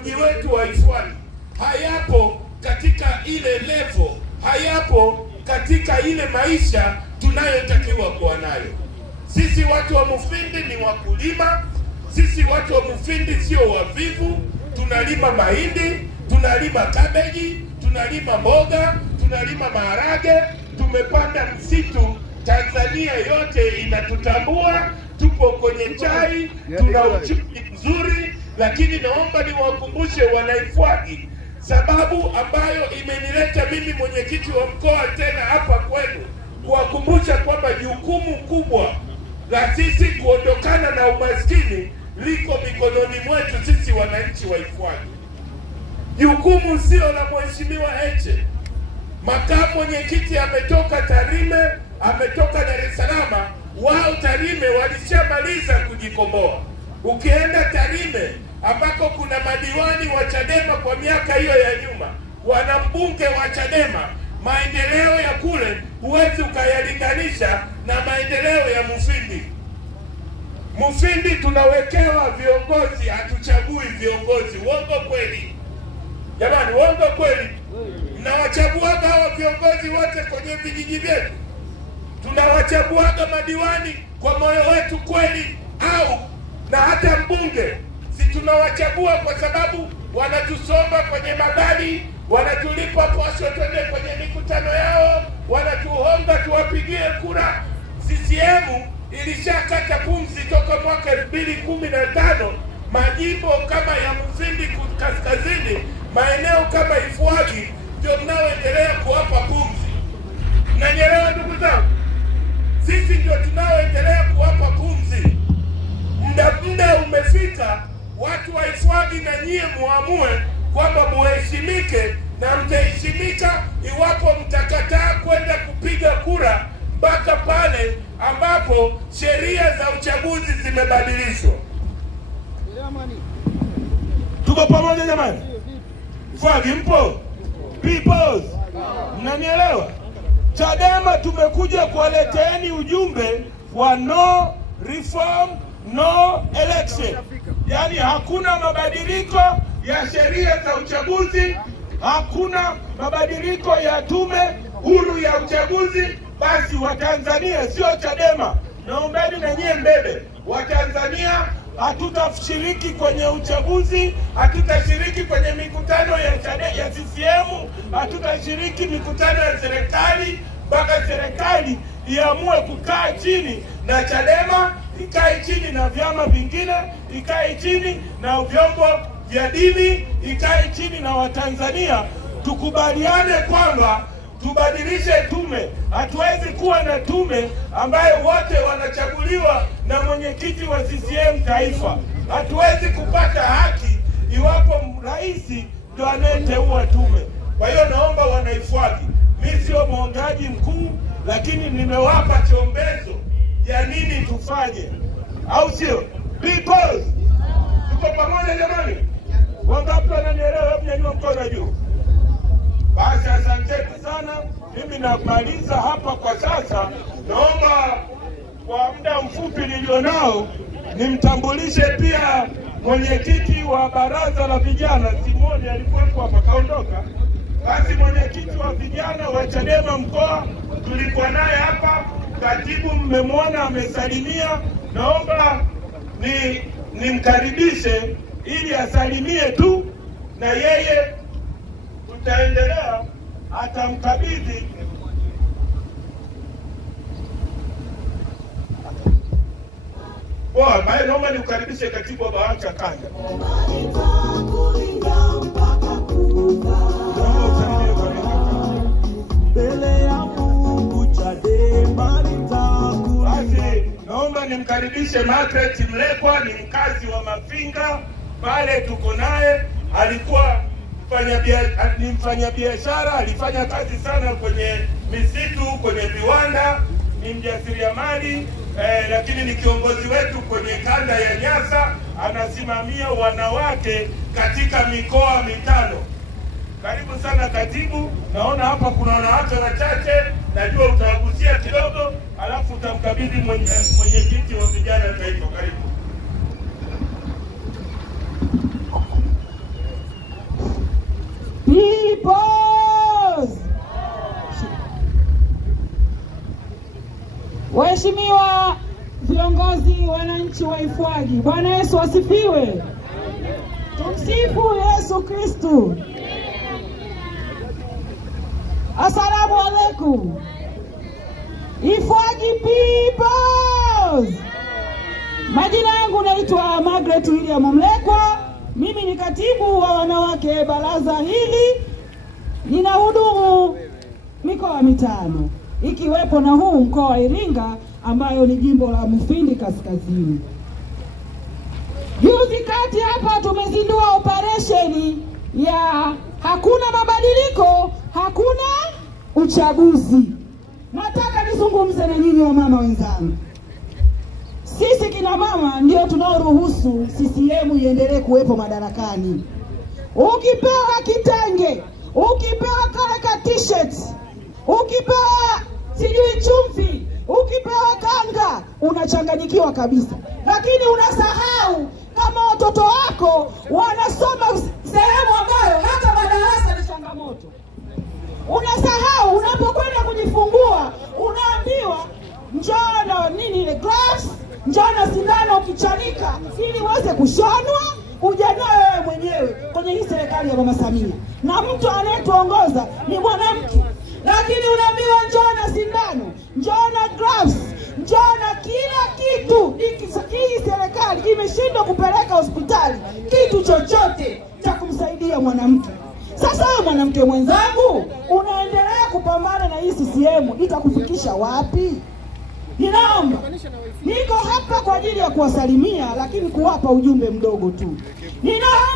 mji wetu wa Ifwani hayapo katika ile level, hayapo katika ile maisha tunayotakiwa kuwa nayo. Sisi watu wa Mufindi ni wakulima, sisi watu wa Mufindi sio wavivu. Tunalima mahindi, tunalima kabeji, tunalima mboga, tunalima maharage, tumepanda msitu. Tanzania yote inatutambua, tupo kwenye chai, tuna uchumi mzuri. Lakini naomba niwakumbushe Wanaifwani sababu ambayo imenileta mimi mwenyekiti wa mkoa tena hapa kwenu, kuwakumbusha kwamba jukumu kubwa la sisi kuondokana na umaskini liko mikononi mwetu sisi wananchi wa Ifwani. Jukumu sio la Mheshimiwa Heche. Makamu mwenyekiti ametoka Tarime, ametoka Dar es Salaam. Wao Tarime walishamaliza kujikomboa. Ukienda Tarime ambako kuna madiwani wa Chadema kwa miaka hiyo ya nyuma, wana mbunge wa Chadema, maendeleo ya kule huwezi ukayalinganisha na maendeleo ya Mufindi. Mufindi tunawekewa viongozi, hatuchagui viongozi. Uongo kweli? Jamani, uongo kweli? Mnawachaguaga hawa viongozi wote kwenye vijiji vyetu? Tunawachaguaga madiwani kwa moyo wetu kweli? Au na hata mbunge si tunawachagua kwa sababu wanatusomba kwenye magari, wanatulipa posho twende kwenye mikutano yao, wanatuhonga tuwapigie kura? CCM ilishakata pumzi toka mwaka 2015. Majimbo kama ya Mufindi kaskazini, maeneo kama Ifwani ndio mnaoendelea kuwapa pumzi. Mnanielewa ndugu zangu? Sisi ndio tunaoendelea kuwapa pumzi. Muda umefika watu wa Ifwani na nyie muamue kwamba muheshimike, na mtaheshimika iwapo mtakataa kwenda kupiga kura mpaka pale ambapo sheria za uchaguzi zimebadilishwa. Tuko pamoja jamani? Ifwani mpo? Peoples, mnanielewa? Chadema tumekuja kuwaleteeni ujumbe wa no reform, no election. Yani hakuna mabadiliko ya sheria za uchaguzi, hakuna mabadiliko ya tume huru ya uchaguzi. Basi Watanzania, sio Chadema, naombeni na nyie mbebe, Watanzania hatutashiriki kwenye uchaguzi, hatutashiriki kwenye mikutano ya CCM, hatutashiriki mikutano ya serikali mpaka serikali iamue kukaa chini na Chadema, ikae chini na vyama vingine, ikae chini na vyombo vya dini, ikae chini na Watanzania, tukubaliane kwamba tubadilishe tume. Hatuwezi kuwa na tume ambayo wote wanachaguliwa na mwenyekiti wa CCM taifa. Hatuwezi kupata haki iwapo rais ndio anayeteua tume. Kwa hiyo naomba Wanaifwani, mimi sio mwongaji mkuu, lakini nimewapa chombezo ya nini tufanye, au sio? People, tuko pamoja jamani? Wangapi wananielewa? Hebu nyanyua mkono juu. Basi asanteni sana. Mimi namaliza hapa kwa sasa. Naomba kwa muda mfupi nilionao nimtambulishe pia mwenyekiti wa baraza la vijana. Simoni alikuwa hapa kaondoka. Basi mwenyekiti wa vijana wa Chadema mkoa tulikuwa naye hapa. Katibu mmemwona amesalimia. Naomba nimkaribishe ili asalimie tu, na yeye tutaendelea, atamkabidhi Poa, bae naomba niukaribishe katibu wa BAWACHA kanda. Naomba nimkaribishe Margaret Mlekwa, ni mkazi wa Mafinga, pale tuko naye. Alikuwa mfanyabiashara, alifanya kazi sana kwenye misitu, kwenye viwanda, ni mjasiriamali, lakini ni kiongozi wetu kwenye kanda ya Nyasa, anasimamia wanawake katika mikoa 5. Karibu sana katibu. Naona hapa kuna wanawake wachache, najua utawagusia kidogo, alafu utamkabidhi mwenyekiti wa vijana taifa. Karibu. Waheshimiwa viongozi, wananchi wa Ifwagi, Bwana Yesu asifiwe. Tumsifu Yesu Kristo. Asalamu alaikum. Ifwagi peoples. Majina yangu naitwa Margaret William Mlekwa. Mimi ni katibu wa wanawake baraza hili. Ninahudumu mikoa 5 ikiwepo na huu mkoa wa Iringa ambayo ni jimbo la Mufindi Kaskazini. Juzi kati hapa tumezindua operation ya hakuna mabadiliko, hakuna uchaguzi. Nataka nizungumze na nyinyi wa mama wenzangu. Sisi kina mama ndio tunaoruhusu CCM iendelee kuwepo madarakani. Ukipewa kitenge, ukipewa kale ka t-shirt, ukipewa sijui chumvi, ukipewa kanga, unachanganyikiwa kabisa. Lakini unasahau kama watoto wako wanasoma sehemu ambayo hata madarasa ni changamoto. Unasahau unapokwenda kujifungua unaambiwa njoo na nini ile gloves, njoo na sindano ukichanika ili uweze kushonwa, ujanoe wewe mwenyewe kwenye hii serikali ya Mama Samia. Na mtu anayetuongoza ni mwanamke. Lakini unaambiwa njoo na sindano, njoo na gloves, njoo na kila kitu. Hii serikali imeshindwa kupeleka hospitali kitu chochote cha kumsaidia mwanamke. Sasa wewe mwanamke mwenzangu, unaendelea kupambana na hii CCM, itakufikisha wapi? Ninaomba, niko hapa kwa ajili ya kuwasalimia lakini kuwapa ujumbe mdogo tu. Ninaomba